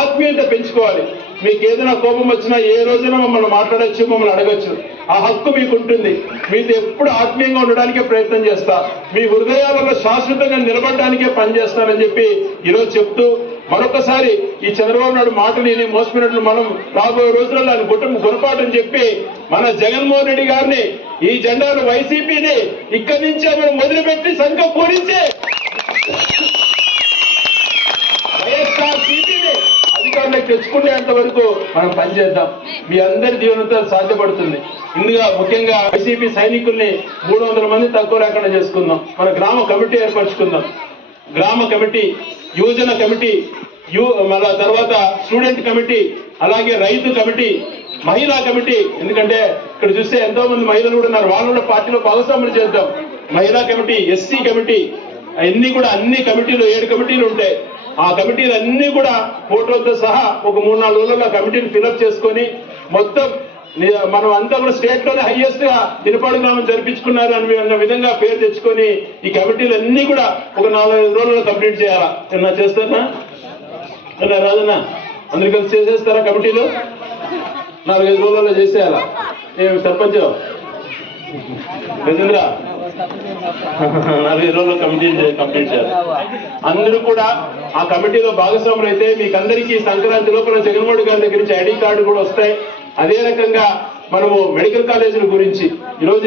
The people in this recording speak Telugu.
ఆత్మీయత పెంచుకోవాలి. మీకు ఏదైనా కోపం వచ్చినా ఏ రోజున మమ్మల్ని మాట్లాడచ్చు మమ్మల్ని అడగచ్చు. ఆ హక్కు మీకు ఉంటుంది మీతో ఎప్పుడు ఆత్మీయంగా ఉండడానికే ప్రయత్నం చేస్తా. మీ హృదయాలలో శాశ్వతంగా నిలబడడానికే పనిచేస్తానని చెప్పి ఈరోజు చెప్తూ మరొకసారి ఈ చంద్రబాబు నాయుడు మాటలు నేను మోసపోయినట్లు మనం రాబోయే రోజులలో ఆయన కుటుంబ గుణపాఠం చెప్పి మన జగన్మోహన్ రెడ్డి గారిని ఈ జెండాను వైసీపీని ఇక్కడి నుంచే మనం మొదలుపెట్టి సంఖ్య పూరించే తెచ్చుకునేంత వరకు మనం పనిచేద్దాం మీ అందరి దీవెనతో సాధ్యపడుతుంది. ఇందుగా ముఖ్యంగా వైసీపీ సైనికుల్ని మూడు వందల మంది తక్కువ లేకుండా చేసుకుందాం. మన గ్రామ కమిటీ ఏర్పరచుకుందాం. గ్రామ కమిటీ యువజన కమిటీ యు మన తర్వాత స్టూడెంట్ కమిటీ అలాగే రైతు కమిటీ మహిళా కమిటీ. ఎందుకంటే ఇక్కడ చూస్తే ఎంతో మంది మహిళలు కూడా ఉన్నారు. వాళ్ళు కూడా పార్టీలో భాగస్వాములు చేద్దాం. మహిళా కమిటీ ఎస్సీ కమిటీ అన్ని కూడా అన్ని కమిటీలు ఏడు కమిటీలు ఉంటాయి. ఆ కమిటీలు అన్ని కూడా ఫోటోలతో సహా ఒక మూడు నాలుగు రోజుల్లో కమిటీని ఫిలప్ చేసుకొని మొత్తం మనం అంతా కూడా స్టేట్లోనే హైయెస్ట్గా తిరుపాడు గ్రామం జరిపించుకున్నారు అని అన్న విధంగా పేరు తెచ్చుకొని ఈ కమిటీలు అన్ని కూడా ఒక నాలుగైదు రోజుల్లో కంప్లీట్ చేయాలా? ఏమన్నా చేస్తారా? రాజన్న అందరు కలిసి చేసేస్తారా కమిటీలు? నాలుగైదు రోజుల్లో చేసేయాలా? ఏమి సర్పంచ్? గజేంద్ర? నలభై రోజుల్లో కమిటీ కంప్లీట్ చేస్తారు అందరూ కూడా ఆ కమిటీలో భాగస్వాములు అయితే మీకు అందరికీ సంక్రాంతి లోపల జగన్మోహన్ గారి దగ్గర నుంచి ఐడి కార్డు కూడా వస్తాయి. అదే రకంగా మనము మెడికల్ కాలేజీల గురించి ఈరోజు